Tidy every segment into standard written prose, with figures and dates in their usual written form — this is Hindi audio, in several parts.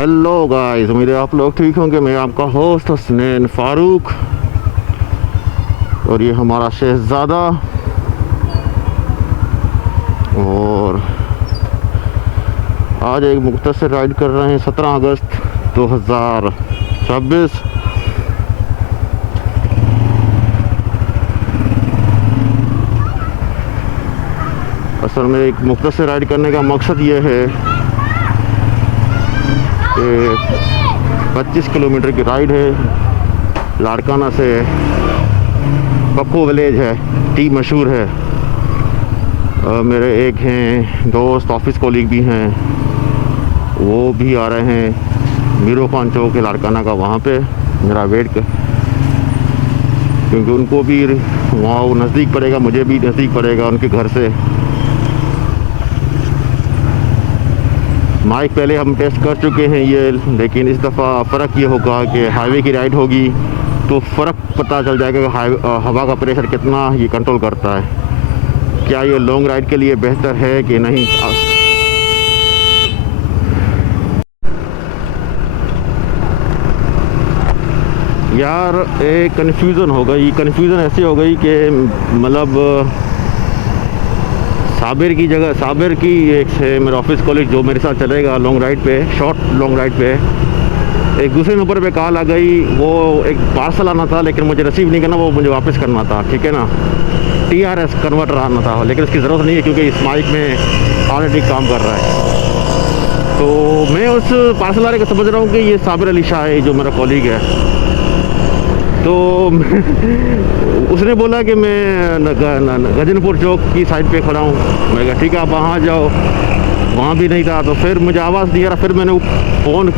हेलो गाइस, उम्मीद है आप लोग ठीक होंगे। मैं आपका होस्ट हसनैन फारूक और ये हमारा शहजादा। और आज एक मुख्तसर राइड कर रहे हैं 17 अगस्त 2026। असल में एक मुख्तसर राइड करने का मकसद ये है कि 25 किलोमीटर की राइड है। लाड़काना से पप्पू विलेज है, टी मशहूर है। मेरे एक हैं दोस्त, ऑफिस कोलीग भी हैं, वो भी आ रहे हैं मीरो खान चौक के लाड़काना का, वहाँ पे मेरा वेट कर, क्योंकि उनको भी वहाँ वो नज़दीक पड़ेगा, मुझे भी नज़दीक पड़ेगा उनके घर से। माइक पहले हम टेस्ट कर चुके हैं ये, लेकिन इस दफ़ा फ़र्क ये होगा कि हाईवे की राइड होगी तो फ़र्क पता चल जाएगा कि हवा का प्रेशर कितना ये कंट्रोल करता है। क्या ये लॉन्ग राइड के लिए बेहतर है कि नहीं। यार एक कन्फ्यूज़न हो गई। कन्फ्यूज़न ऐसी हो गई कि मतलब साबिर की जगह, साबिर की एक है मेरा ऑफिस कॉलेज जो मेरे साथ चलेगा लॉन्ग राइड पे, शॉर्ट लॉन्ग राइड पे। एक दूसरे नंबर पे कॉल आ गई, वो एक पार्सल आना था लेकिन मुझे रिसीव नहीं करना, वो मुझे वापस करना था, ठीक है ना। TRS कन्वर्टर आना था, लेकिन उसकी ज़रूरत नहीं है क्योंकि इस माइक में ऑलरेडी काम कर रहा है। तो मैं उस पार्सल वाले को समझ रहा हूँ कि ये साबिर अली शाह है जो मेरा कॉलीग है। तो उसने बोला कि मैं गजनपुर चौक की साइड पे खड़ा हूँ। मैं कहा ठीक है आप वहाँ जाओ, वहाँ भी नहीं था। तो फिर मुझे आवाज़ नहीं आ रहा, फिर मैंने फ़ोन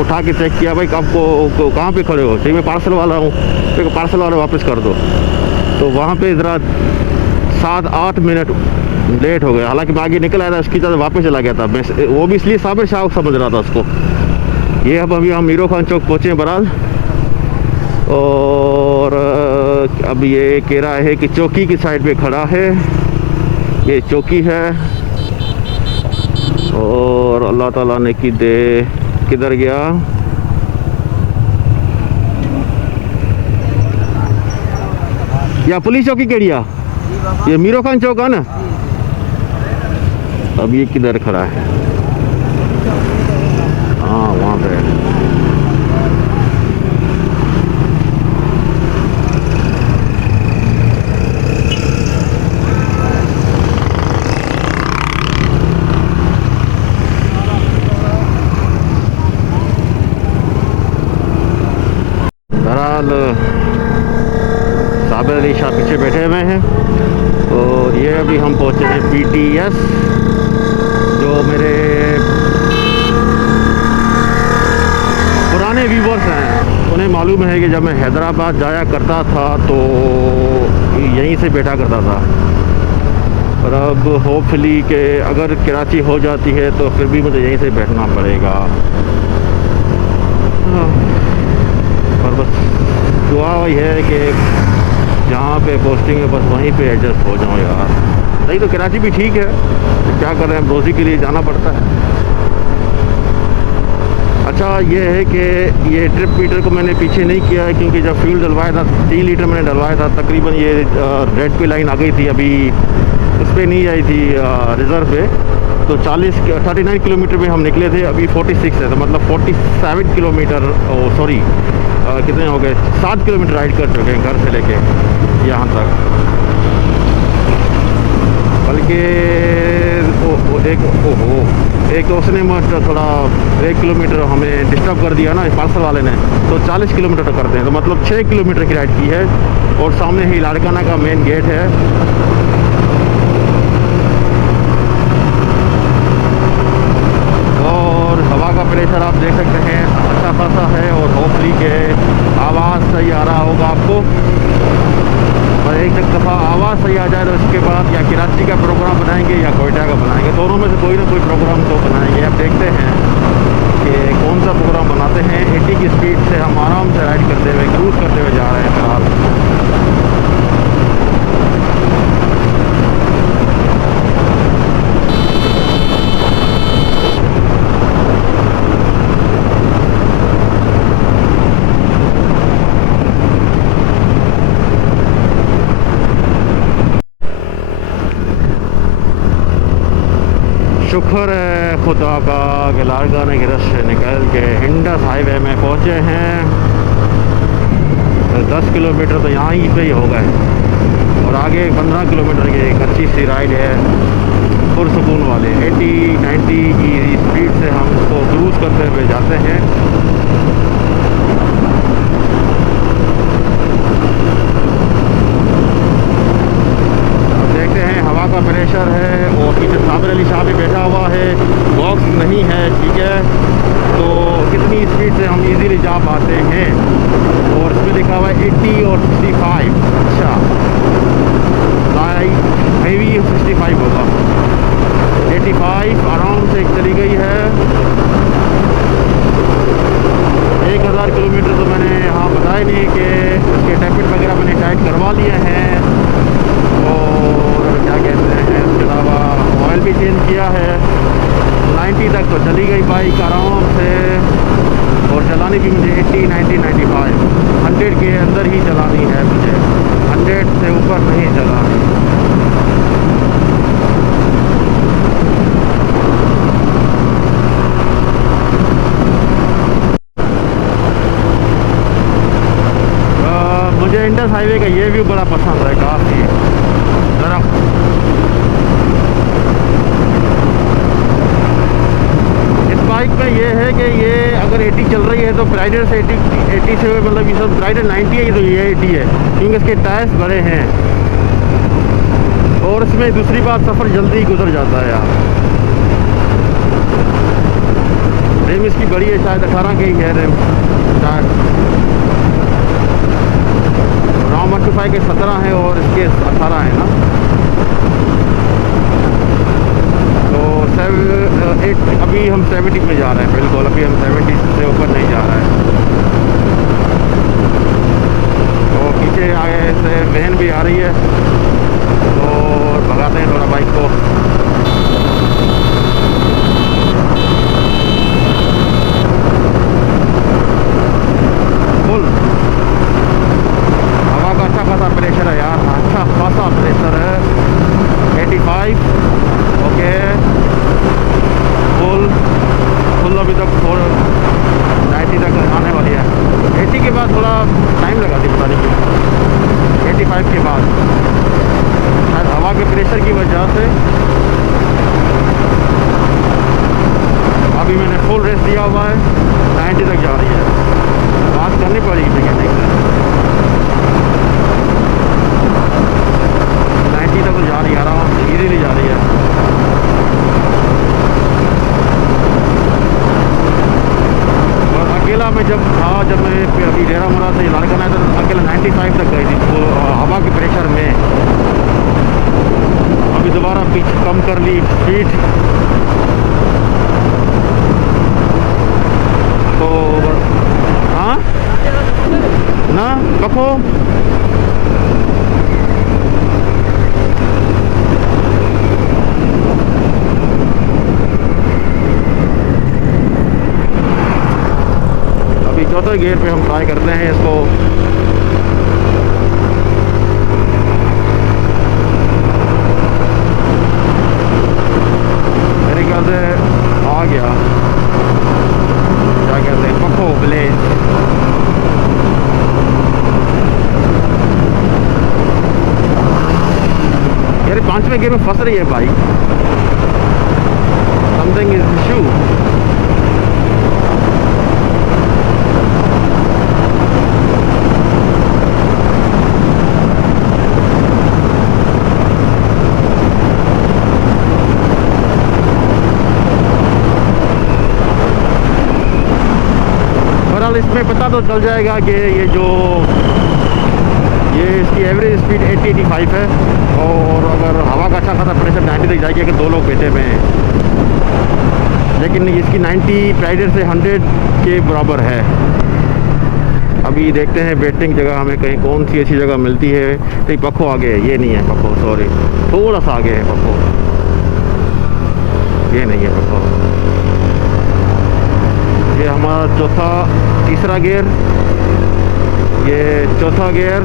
उठा के चेक किया, भाई आपको कहाँ पे खड़े हो। ठीक, मैं पार्सल वाला हूँ। फिर पार्सल वाला वापस कर दो। तो वहाँ पे ज़रा 7-8 मिनट लेट हो गया। हालांकि मैं आगे निकल आया था, उसकी तरह वापस चला गया था मैं, वो भी इसलिए साबिर शाह समझ रहा था उसको। ये अब अभी हम मीरो खान चौक पहुँचे हैं बहरहाल, और अब ये कह रहा है कि चौकी की साइड पे खड़ा है। ये चौकी है और अल्लाह ताला ने की दे किधर गया। या पुलिस चौकी केड़िया, ये मीरो खान चौक है ना। अब ये किधर खड़ा है, हाँ वहाँ पे। बहरहाल साबिर अली शाह पीछे बैठे हुए हैं और ये अभी हम पहुँचे हैं PTS। जो मेरे पुराने व्यूवर्स हैं उन्हें मालूम है कि जब मैं हैदराबाद जाया करता था तो यहीं से बैठा करता था। पर अब होपफुली कि अगर कराची हो जाती है तो फिर भी मुझे यहीं से बैठना पड़ेगा। और बस दुआ वही है कि जहाँ पे पोस्टिंग है बस वहीं पे एडजस्ट हो जाऊँ यार। नहीं तो कराची भी ठीक है, तो क्या कर रहे हैं, रोज़ी के लिए जाना पड़ता है। अच्छा ये है कि ये ट्रिप मीटर को मैंने पीछे नहीं किया है क्योंकि जब फ्यूल डलवाया था 3 लीटर मैंने डलवाया था, तकरीबन ये रेड पे लाइन आ गई थी, अभी उस पर नहीं आई थी रिज़र्व पे। तो 39 किलोमीटर में हम निकले थे, अभी 46 है, तो मतलब 47 किलोमीटर, सॉरी कितने हो गए, 7 किलोमीटर राइड कर चुके हैं घर से लेके यहाँ तक। बल्कि एक उसने थोड़ा 1 किलोमीटर हमें डिस्टर्ब कर दिया ना इस पार्सल वाले ने, तो 40 किलोमीटर करते हैं, तो मतलब 6 किलोमीटर की राइड की है। और सामने ही लाड़काना का मेन गेट है। और हवा का प्रेशर आप देख सकते हैं अच्छा खासा है, और होपफुली के आवाज़ सही आ रहा होगा आपको। और एक दफ़ा आवाज़ सही आ जाए तो इसके बाद या कराची का प्रोग्राम बनाएंगे या कोयटा का बनाएंगे, दोनों में से कोई ना कोई प्रोग्राम तो बनाएंगे। अब देखते हैं कि कौन सा प्रोग्राम बनाते हैं। 80 की स्पीड से हम आराम से राइड करते हुए, क्रूज़ करते हुए जा रहे हैं फिलहाल। शुक्र है खुदा का कि लारकाना की रस से निकल के इंडस हाईवे में पहुँचे हैं। 10 किलोमीटर तो यहाँ ही पे ही हो गए और आगे 15 किलोमीटर की एक अच्छी सी राइड है पुरसकून वाले 80-90 की स्पीड से हम इसको क्रूज़ करते हुए जाते हैं। हवा का प्रेशर है और पीछे साबिर अली शाह भी बैठा हुआ है, बॉक्स नहीं है, ठीक है। तो कितनी स्पीड से हम इजीली जा पाते हैं और इसमें लिखा हुआ है 80 और 65। अच्छा हेवी 65 होगा, 85 आराम से चली गई है। 1000 किलोमीटर तो मैंने यहाँ बताया नहीं कि उसके टैपेट वगैरह मैंने टाइट करवा लिए हैं और क्या कहते हैं उसके अलावा ऑयल भी चेंज किया है। 90 तक तो चली गई बाइक आराम से और चलानी भी मुझे 80, 90, 95, 100 के अंदर ही चलानी है मुझे, 100 से ऊपर नहीं चलानी। मुझे इंडस हाईवे का ये व्यू बड़ा पसंद है, काफ़ी दरख्त। इस बाइक में ये है कि ये अगर 80 चल रही है तो राइडर से 80 से मतलब ये सब राइडर 90 है तो ये 80 है क्योंकि इसके टायर्स बड़े हैं। और इसमें दूसरी बात सफ़र जल्दी गुजर जाता है यार। रेम इसकी बड़ी है, शायद 18 के ही है रेम शायद। राम 125 के 17 है और इसके 18 है ना। तो 8 अभी हम 70 पे जा रहे हैं, बिल्कुल अभी हम 70 से ऊपर नहीं जा रहे हैं। तो पीछे आगे से वैन भी आ रही है तो भगाते हैं थोड़ा बाइक को। फुल हवा का अच्छा खासा प्रेशर है यार, अच्छा खासा प्रेशर है। 85 ओके फुल अभी तक 90 तक आने वाली है। 80 के बाद थोड़ा टाइम लगा दी पता नहीं क्यों। 85 के बाद शायद हवा के प्रेशर की वजह से। अभी मैंने फुल रेस्ट दिया हुआ है, 90 तक जा रही है। बात करनी पड़ेगी मैकेनिक से। 90 तक तो जा रही है आराम से, इजीली जा रही है। और अकेला मैं जब मैं अभी डेरा मुराद से लारकाना है तो अकेला 95 तक गई थी तो हवा के प्रेशर में। अभी दोबारा पीछे कम कर ली स्पीड तो हाँ ना बखो। अभी चौथे गियर पे हम ट्राई करते हैं इसको। मेरे ख्याल से आ गया, क्या कहते हैं पखो ब्लेज। यार 5वें गियर में फंस रही है बाइक, समथिंग इज इशू। इसमें पता तो चल जाएगा कि ये इसकी एवरेज स्पीड 80-85 है और अगर हवा का अच्छा खासा प्रेशर 90 तक जाएगी अगर दो लोग बैठे हुए हैं। लेकिन इसकी 90 राइडर से 100 के बराबर है। अभी देखते हैं बैठने की जगह हमें कहीं कौन सी ऐसी जगह मिलती है। तो पखो आगे है, ये नहीं है पखो, सॉरी थोड़ा सा आगे है पखो, ये नहीं है पखो। ये हमारा तीसरा गियर, ये चौथा गियर।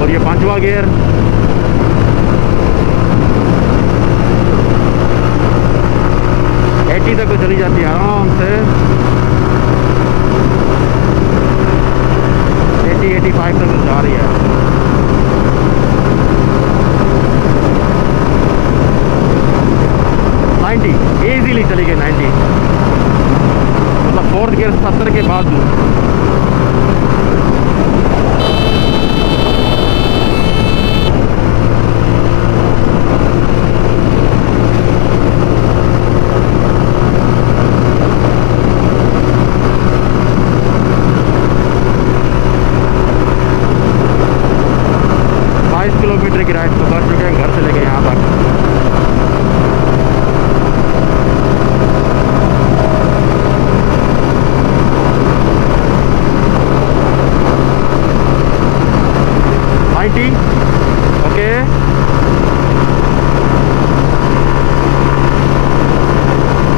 और ये 5वां गियर। एटी तक तो चली जाती है आराम से, 80-85 तक तो जा रही है। इजीली चली गई 90, मतलब 4th गियर 70 के बाद दूँ। किलोमीटर की राइड तो कर चुके हैं घर से लेके यहाँ तक। Okay,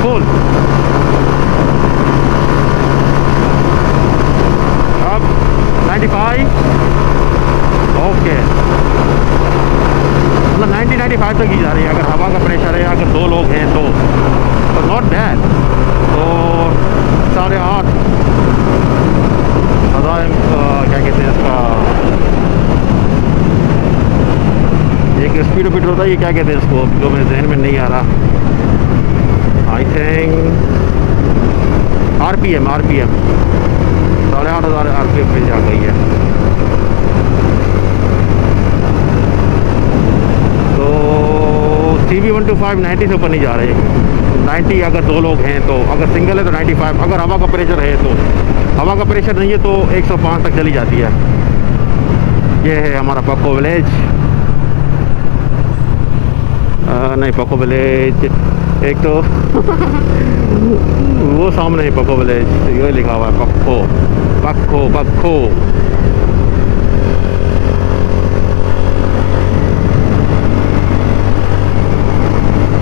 full. अब 95, ओके, मतलब 90-95 तक ही जा रही है अगर हवा का प्रेशर है, अगर 2 लोग हैं तो नॉट बैड। तो 8,500 क्या कहते हैं इसका, एक स्पीडोमीटर होता है, ये क्या कहते हैं इसको, जो मेरे जहन में नहीं आ रहा। आई थिंक आरपीएम 8,500 आरपीएम पे जा गई है। तो CB 125 90 से ऊपर नहीं जा रहे। 90 अगर 2 लोग हैं तो, अगर सिंगल है तो 95, अगर हवा का प्रेशर है तो। हवा का प्रेशर नहीं है तो 105 तक चली जाती है। ये है हमारा पक्को विलेज। नहीं, पक्को विलेज एक तो वो सामने है पक्को विलेज, ये लिखा हुआ है पक्को।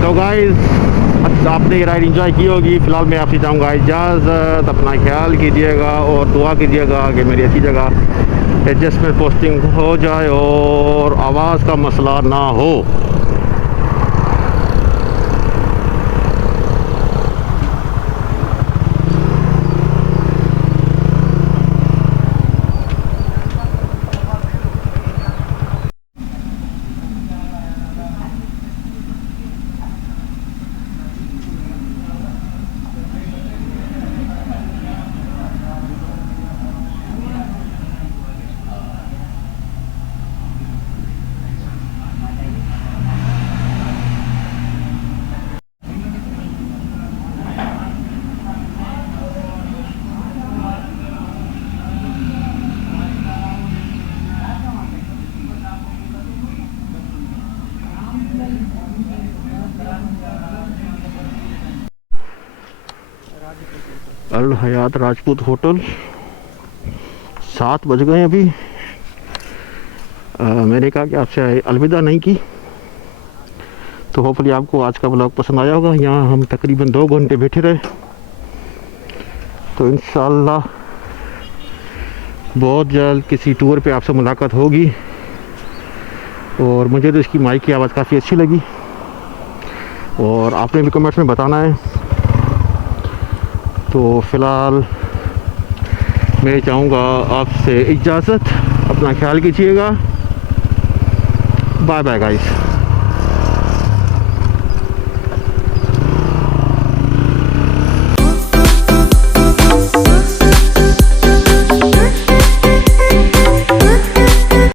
तो गाइस, आपने ये राइड एंजॉय की होगी। फ़िलहाल मैं आपसे चाहूँगा इजाज़त, अपना ख्याल कीजिएगा और दुआ कीजिएगा कि मेरी अच्छी जगह एडजस्टमेंट पोस्टिंग हो जाए और आवाज़ का मसला ना हो। अल हयात राजपूत होटल। 7 बज गए अभी। मैंने कहा कि आपसे अलविदा नहीं की, तो होपफुली आपको आज का ब्लॉग पसंद आया होगा। यहाँ हम तकरीबन 2 घंटे बैठे रहे, तो इंशाल्लाह बहुत जल्द किसी टूर पे आपसे मुलाकात होगी। और मुझे तो इसकी माइक की आवाज़ काफ़ी अच्छी लगी, और आपने भी कमेंट्स में बताना है। तो फ़िलहाल मैं चाहूँगा आपसे इजाज़त, अपना ख्याल कीजिएगा। Bye bye guys.